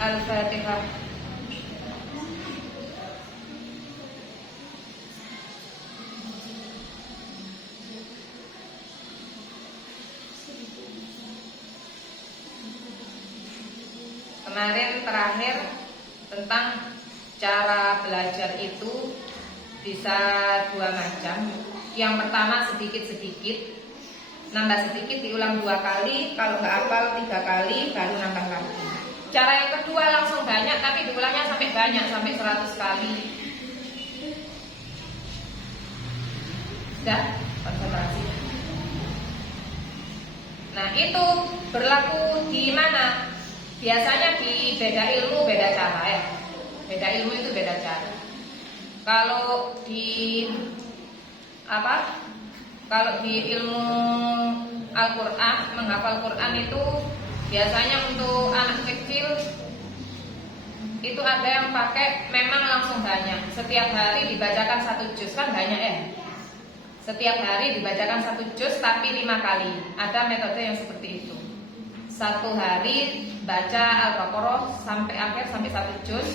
Al-Fatihah. Kemarin terakhir tentang cara belajar itu bisa dua macam. Yang pertama sedikit-sedikit, nambah sedikit diulang 2 kali, kalau nggak hafal 3 kali baru nambah lagi. Cara yang kedua langsung banyak tapi diulangnya sampai banyak, sampai 100 kali. Sudah konsentrasi. Nah itu berlaku di mana? Biasanya di beda ilmu beda cara ya. Beda ilmu itu beda cara. Kalau di Kalau di ilmu Al-Quran, menghafal Quran itu biasanya untuk anak kecil itu ada yang pakai memang langsung banyak. Setiap hari dibacakan 1 juz, kan banyak ya. Setiap hari dibacakan 1 juz tapi 5 kali. Ada metode yang seperti itu. 1 hari baca Al-Baqarah sampai akhir, sampai 1 juz,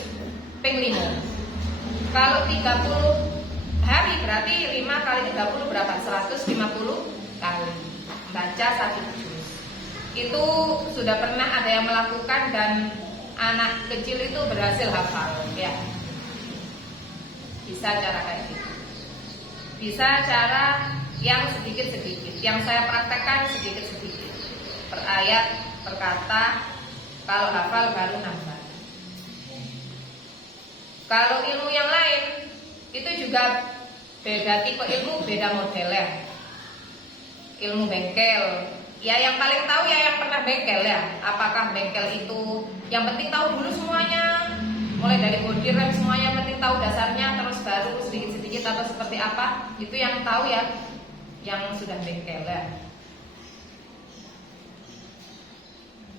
ping 5. Kalau 30 hari berarti 5 kali 30 berapa? 150 kali baca 1 juz. Itu sudah pernah ada yang melakukan dan anak kecil itu berhasil hafal ya. Bisa cara kayak gitu. Bisa cara yang sedikit-sedikit. Yang saya praktekkan sedikit-sedikit. Per ayat, per kata. Kalau hafal baru nambah. Kalau ilmu yang lain itu juga beda tipe ilmu, beda model ya. Ilmu bengkel, ya yang paling tahu ya yang pernah bengkel ya. Apakah bengkel itu yang penting tahu dulu semuanya, mulai dari body rem semuanya, yang penting tahu dasarnya, terus baru sedikit-sedikit atau seperti apa. Itu yang tahu ya, yang sudah bengkel ya.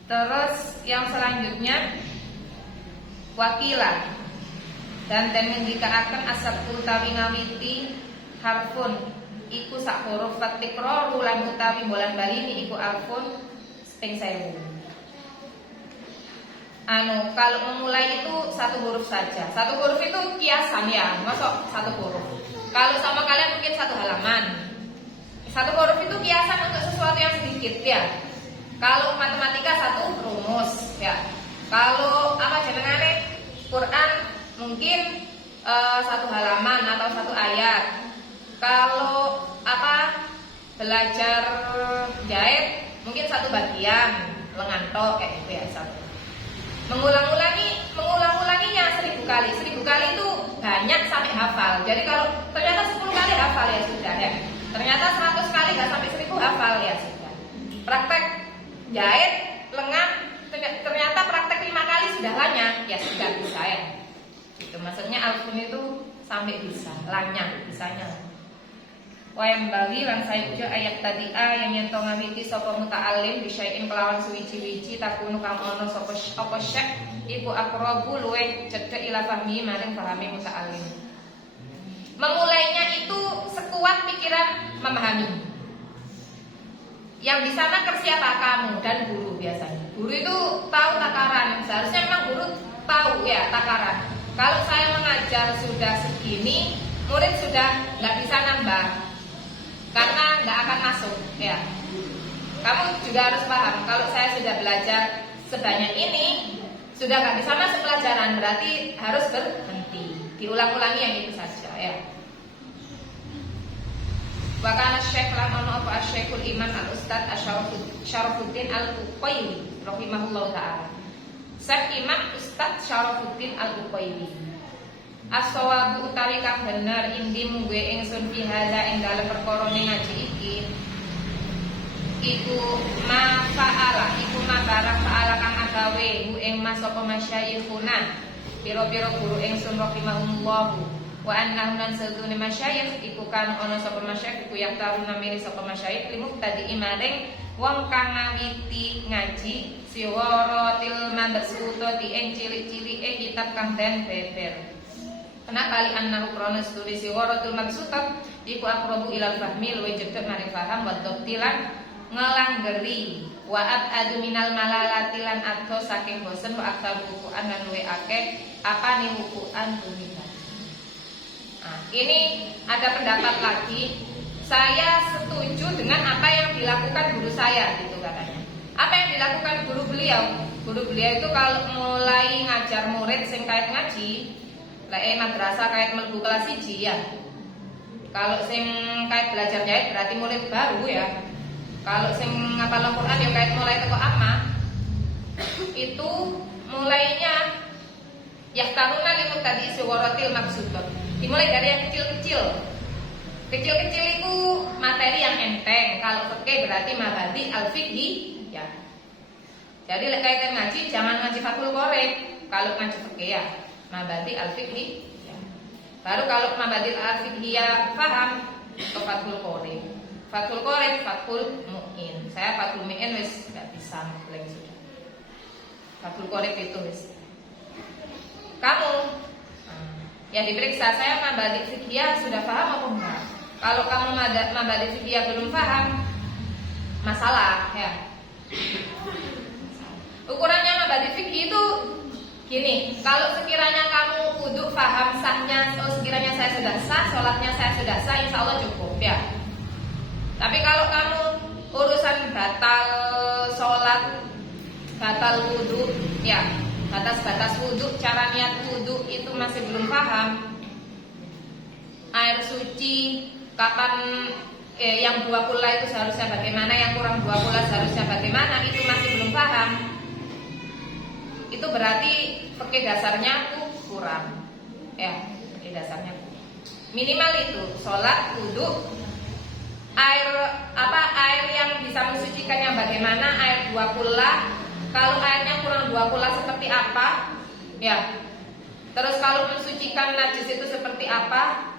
Terus yang selanjutnya wakilah dan ngendikaaken asabul utawi ngawiti harfun iku sak huruf fatikra lan utawi bolan balini iku alfun ping 1000. Kalau memulai itu 1 huruf saja. 1 huruf itu kiasan ya, masuk 1 huruf. Kalau sama kalian mungkin 1 halaman. 1 huruf itu kiasan untuk sesuatu yang sedikit ya. Kalau matematika 1 rumus ya. Kalau jenengane Quran mungkin 1 halaman atau 1 ayat. Kalau belajar jahit mungkin 1 bagian lengan tok kayak gitu ya. Mengulang-ulanginya 1000 kali. 1000 kali itu banyak sampai hafal. Jadi kalau ternyata 10 kali hafal ya sudah ya. Ternyata 100 kali nggak sampai 1000 hafal ya sudah. Praktek jahit lengan ternyata praktek 5 kali sudah lanyah ya sudah bisa ya. Itu maksudnya alfun itu sampai bisa lanyah bisanya. Wayang bagi lan sayuja ayat tadi yang yen to ngawiti sapa muta'allim bisyai'in kelawan suwiji-wiji takunu kang ana sapa apa syek iku aqrabu luwih cedhek ila fahmi maring pahami muta'allim. Memulainya itu sekuat pikiran memahami. Yang di sana siapa? Kamu dan guru biasanya. Guru itu tahu takaran. Seharusnya memang guru tahu ya takaran. Kalau saya mengajar sudah segini, murid sudah nggak bisa nambah. Karena nggak akan masuk ya. Kamu juga harus paham. Kalau saya sudah belajar sebanyak ini, sudah nggak bisa masuk pelajaran, berarti harus berhenti. Diulang-ulangi yang itu saja ya. Wakana Syekh lan ono apa Syekhul Iman Al Ustad Syarafuddin Al Uqayli rahimahullahu taala. Syekh Imam Ustad Syarafuddin Al Uqayli. As-sawabu utawi kang bener indi mungguhe ingsun fi hadza ing dalem perkara ngaji iki iku ma barang fa'ala kang agawe hu ing mas apa masyayikhuna pira-pira guru ingsun rahimahumullah wa annahum lan sadune masyayikh iku kan ana sapa masyayikh iku yaktaruna milih sapa masyayikh limu tadi imaring wong kang ngawiti ngaji siwaratil mabsuta di ing cilik-cilike kitab kang den beber. Kenapa li annahu krana studi siwaratul mabsuta iku aqrabu ilal fahmi luwih cedhek maring paham wa dhabtilan ngelanggeri Wa abadu minal malalati lan ado saking bosen wa aktsar wuku'an lan luwe akeh apane wuku'an tumiban. Nah, ini ada pendapat lagi. Saya setuju dengan apa yang dilakukan guru saya gitu katanya. Apa yang dilakukan guru beliau? Guru beliau itu kalau mulai ngajar murid sing kait ngaji, madrasah kait mlebu kelas 1 ya. Kalau sing kait belajar jahit berarti murid baru ya. Kalau sing ngapal Al-Qur'an ya kait mulai teko amma. Itu mulainya yahtaruna limut tadi suwaratil maksudun. Dimulai dari yang kecil-kecil. Kecil-kecil itu materi yang enteng. Kalau fikih berarti mabadi al-fiqhi ya. Jadi kaitan ngaji jangan ngaji Fathul Qorib. Kalau ngaji fikih ya mabadi al-fiqhi ya. Baru kalau mabadi al-fiqhi ya paham ke Fathul Qorib. Fathul Qorib, Fathul Mu'in. Saya Fathul Mu'in wis enggak bisa ngepleng sudah. Fathul Qorib itu wis. Kamu yang diperiksa saya mabadi fikih sudah paham apa enggak? Kalau kamu mabadi fikih belum paham, masalah ya. Ukurannya mabadi fikih itu gini, kalau sekiranya kamu kudu paham sahnya, sekiranya saya sudah sah, sholatnya saya sudah sah, insya Allah cukup ya. Tapi kalau kamu urusan batal sholat, batal wudhu, ya batas-batas wudhu, cara niat wudhu itu masih belum paham. Air suci kapan yang 2 kula itu seharusnya bagaimana, yang kurang 2 kula seharusnya bagaimana, itu masih belum paham. Itu berarti fikih dasarnya kurang. Ya, fikih dasarnya kurang. Minimal itu sholat, wudhu, air yang bisa mensucikannya bagaimana, air 2 kula. Kalau airnya kurang 2 kula seperti apa? Ya. Terus kalau mensucikan najis itu seperti apa?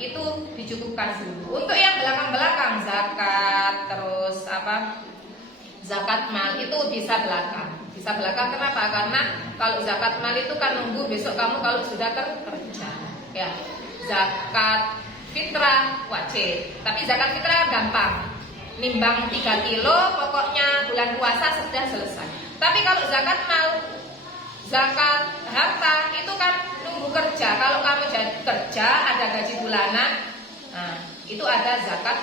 Itu dicukupkan dulu. Untuk yang belakang-belakang zakat, terus zakat mal itu bisa belakang. Bisa belakang kenapa? Karena kalau zakat mal itu kan nunggu besok kamu kalau sudah kerja. Ya. Zakat fitrah wajib. Tapi zakat fitrah gampang. Nimbang 3 kilo, pokoknya bulan puasa sudah selesai. Tapi kalau zakat mal, zakat harta itu kan nunggu kerja. Kalau kamu kerja ada gaji bulanan, nah, itu ada zakat.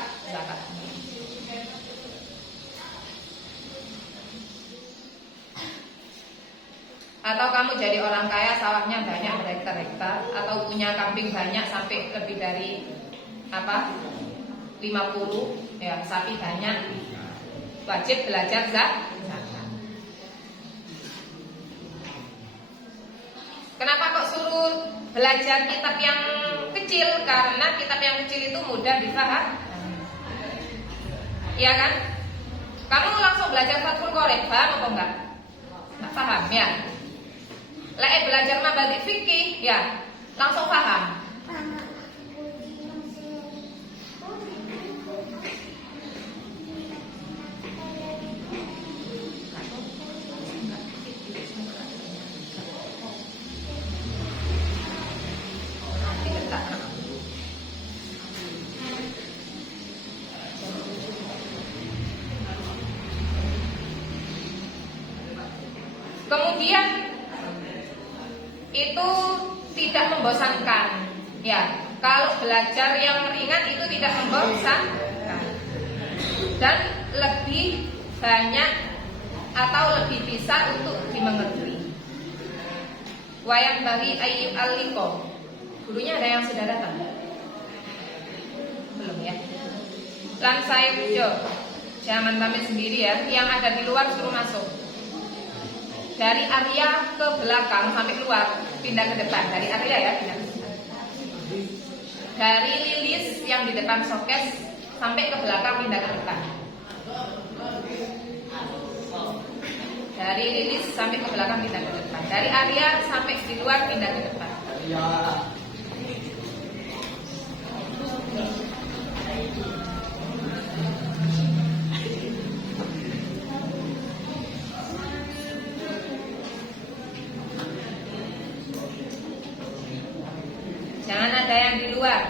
Atau kamu jadi orang kaya, sawahnya banyak berhektar-hektar, atau punya kambing banyak sampai lebih dari 50 ya, sapi banyak, wajib belajar zakat. Kenapa kok suruh belajar kitab yang kecil? Karena kitab yang kecil itu mudah dipaham. Iya kan? Kamu langsung belajar Fathul Qorib, paham apa enggak? Enggak paham ya? Belajar mabadi fikih ya, langsung paham. Kemudian itu tidak membosankan. Ya, kalau belajar yang ringan itu tidak membosankan dan lebih banyak atau lebih bisa untuk dimengerti. Wayang bagi Ayyub Aliko. Gurunya ada yang sudah datang? Belum ya? Lan saya jangan pamit sendiri ya. Yang ada di luar suruh masuk. Dari area ke belakang sampai keluar, pindah ke depan. Dari area ya, pindah ke depan. Dari lilis yang di depan showcase sampai ke belakang, pindah ke depan. Dari lilis sampai ke belakang, pindah ke depan. Dari area sampai di luar, pindah ke depan. Jangan ada yang di luar.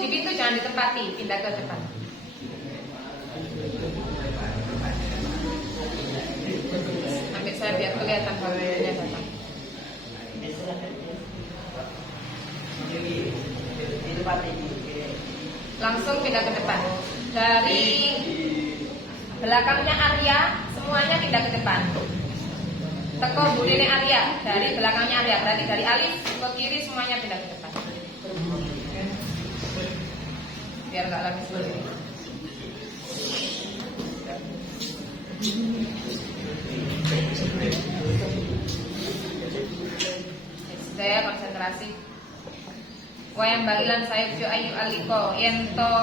di pintu jangan ditempati, pindah ke depan. Ambil saya biar kelihatan bawahnya datang. Langsung pindah ke depan. Dari belakangnya Arya semuanya pindah ke depan. Teko burine Arya dari belakangnya Arya, berarti dari Alif ke kiri semuanya pindah ke depan. Biar nggak lagi sulit. Saya konsentrasi. Wayang bagilan saya jo ayu aliko ento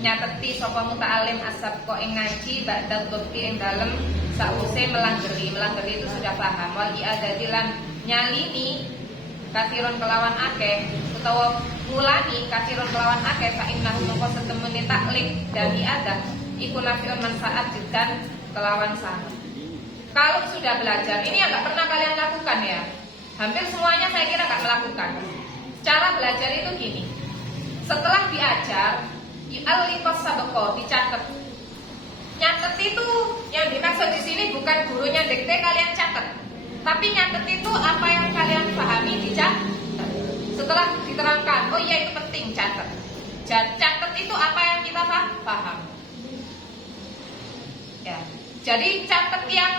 nyateti sapa muta'alim asab ko ing ngaji ba'dal bukti ing dalem sause melanggeri itu sudah paham. Wal i'adati lan nyalini kasiron kelawan akeh utawa ngulani kasiron kelawan akeh fa innahu mongko setemene taklif dan i'adah iku nafiun manfaat dan kelawan sana. Kalau sudah belajar, ini yang nggak pernah kalian lakukan ya. Hampir semuanya saya kira nggak melakukan. Cara belajar itu gini. Setelah diajar, al-liqas sabaqo dicatat. Nyatet itu yang dimaksud di sini bukan gurunya dikte kalian catat. Tapi nyatet itu apa yang kalian pahami dicatat. Setelah diterangkan, oh iya itu penting catat. Catat itu apa yang kita paham. Ya. Jadi catat yang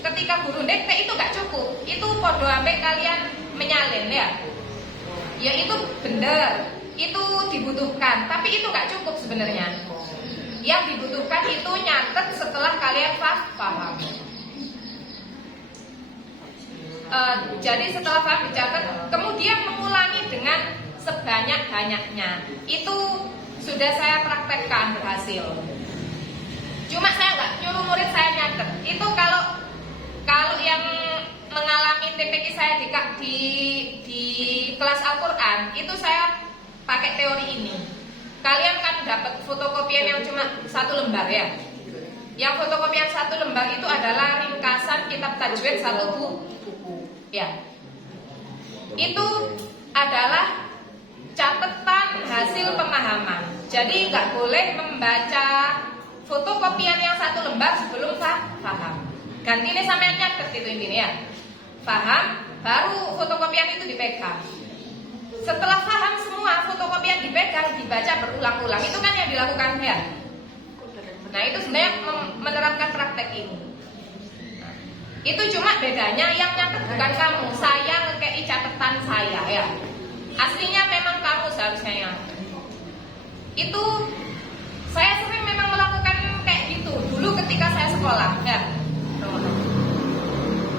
ketika guru dikte itu nggak cukup. Itu podo ambek kalian menyalin ya. Ya itu benar, itu dibutuhkan, tapi itu nggak cukup sebenarnya. Yang dibutuhkan itu nyatet setelah kalian paham. Jadi setelah paham dicatat, kemudian mengulangi dengan sebanyak-banyaknya. Itu sudah saya praktekkan berhasil. Cuma saya nggak nyuruh murid saya nyatet. Itu kalau yang mengalami TPQ saya di kelas Al-Quran, itu saya pakai teori ini. Kalian kan dapat fotokopian yang cuma 1 lembar ya. Yang fotokopian 1 lembar itu adalah ringkasan kitab tajwid 1 buku. Ya. Itu adalah catatan hasil pemahaman. Jadi nggak boleh membaca fotokopian yang 1 lembar sebelum paham. Ganti ini sampean nyatet itu intinya ya. Paham, baru fotokopian itu dipegang. Setelah paham semua, fotokopian dipegang, dibaca berulang-ulang. Itu kan yang dilakukan ya. Nah itu sebenarnya menerapkan praktek ini. Itu cuma bedanya yang nyatet bukan kamu. Saya ngekei catatan saya ya. Aslinya memang kamu seharusnya yang. Itu saya sering memang melakukan kayak gitu. Dulu ketika saya sekolah ya.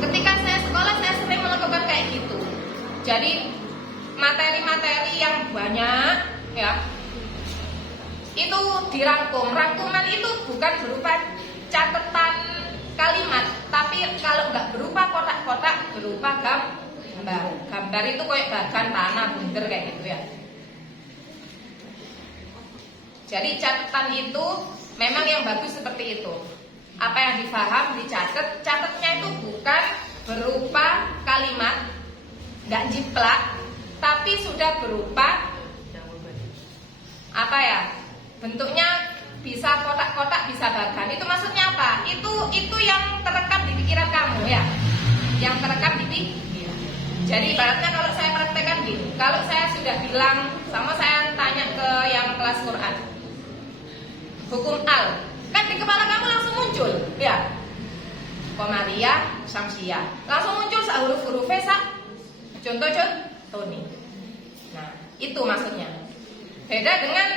Ketika saya sekolah saya sering melakukan kayak gitu. Jadi materi-materi yang banyak ya itu dirangkum. Rangkuman itu bukan berupa catatan kalimat, tapi kalau nggak berupa kotak-kotak berupa gambar. Gambar itu kayak bagan tanah bunder kayak gitu ya. Jadi catatan itu memang yang bagus seperti itu. Apa yang dipaham dicatat. Catatnya itu bukan berupa kalimat, nggak jiplak, tapi sudah berupa apa ya? Bentuknya bisa kotak-kotak, bisa bagan. Itu maksudnya apa? Itu yang terekam di pikiran kamu ya. Yang terekam di pikiran. Jadi ibaratnya kalau saya praktekkan gini, kalau saya sudah bilang sama saya tanya ke yang kelas Quran, hukum al, kan di kepala kamu langsung muncul, ya. Komariah, Syamsiah, langsung muncul huruf-hurufnya contoh nih. Nah, itu maksudnya. Beda dengan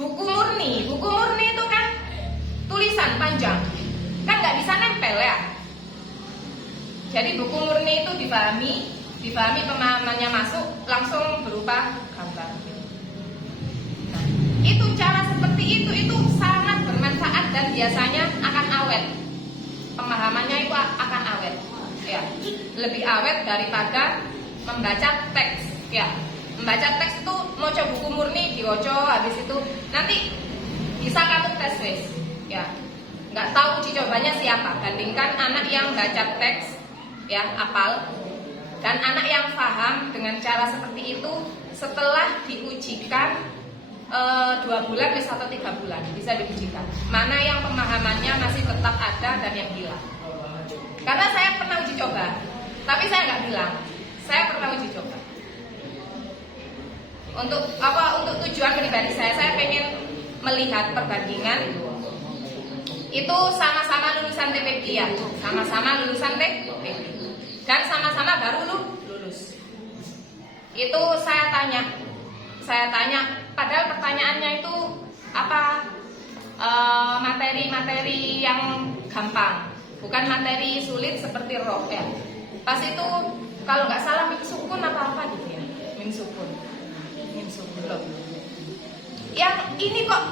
buku murni. Buku murni itu kan tulisan panjang, kan nggak bisa nempel ya. Jadi buku murni itu dipahami pemahamannya masuk langsung berupa gambar. Nah, itu cara seperti itu sangat bermanfaat dan biasanya akan awet. Pemahamannya itu akan awet. Ya, lebih awet daripada membaca teks. Ya, membaca teks itu mau coba buku murni dioco habis itu nanti bisa kamu tes wes. Ya, nggak tahu uji cobanya siapa. Bandingkan anak yang baca teks, ya hafal, dan anak yang paham dengan cara seperti itu setelah diujikan 2 bulan atau 3 bulan bisa diujikan mana yang pemahamannya masih tetap ada dan yang hilang. Karena saya pernah uji coba, tapi saya nggak bilang saya pernah uji coba. Untuk tujuan pribadi saya pengen melihat perbandingan itu sama-sama lulusan TPQ ya, sama-sama lulusan TPQ dan sama-sama baru lulus. Itu saya tanya, padahal pertanyaannya itu apa materi-materi yang gampang, bukan materi sulit seperti roh ya. Pas itu kalau nggak salah min sukun apa gitu ya, min sukun loh. Yang ini kok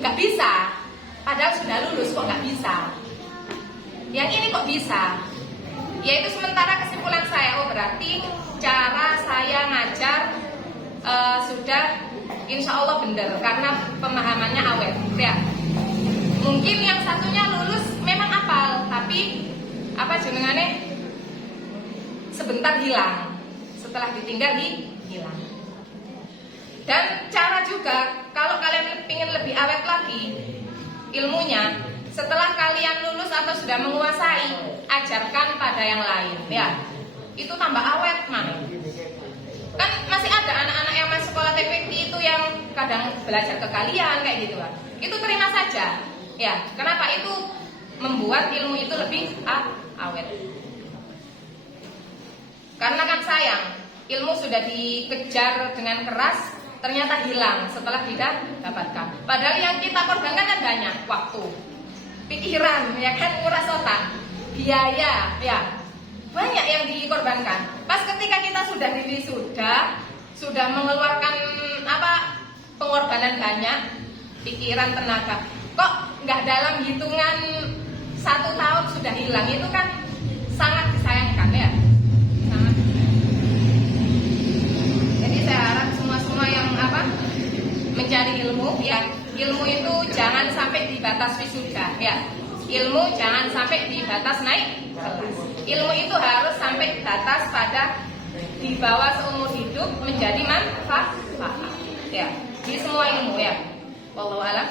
nggak bisa, padahal sudah lulus kok nggak bisa. Yang ini kok bisa, yaitu sementara kesimpulan saya, oh berarti cara saya ngajar sudah insya Allah benar karena pemahamannya awet ya. Mungkin yang satunya lulus memang hafal, tapi apa jenengannya sebentar hilang, setelah ditinggal hilang. Dan cara juga kalau kalian ingin lebih awet lagi ilmunya, setelah kalian lulus atau sudah menguasai, ajarkan pada yang lain ya. Itu tambah awet mana? Kan masih ada anak-anak yang masuk sekolah TPQ itu yang kadang belajar ke kalian kayak gitu kan. Itu terima saja. Ya, kenapa itu membuat ilmu itu lebih awet? Karena kan sayang, ilmu sudah dikejar dengan keras, ternyata hilang setelah kita dapatkan. Padahal yang kita korbankan kan banyak, waktu, pikiran, ya kan, nguras otak, biaya, ya banyak yang dikorbankan. Pas ketika kita sudah sudah mengeluarkan pengorbanan banyak, pikiran, tenaga, kok nggak dalam hitungan 1 tahun sudah hilang, itu kan sangat disayangkan ya. Sangat. Jadi saya harap semua yang mencari ilmu ya, ilmu itu jangan sampai di batas wisuda ya. Ilmu jangan sampai di batas naik kelas. Ilmu itu harus sampai batas pada di bawah seumur hidup menjadi manfaat ya di semua ilmu ya. Wallahu a'lam.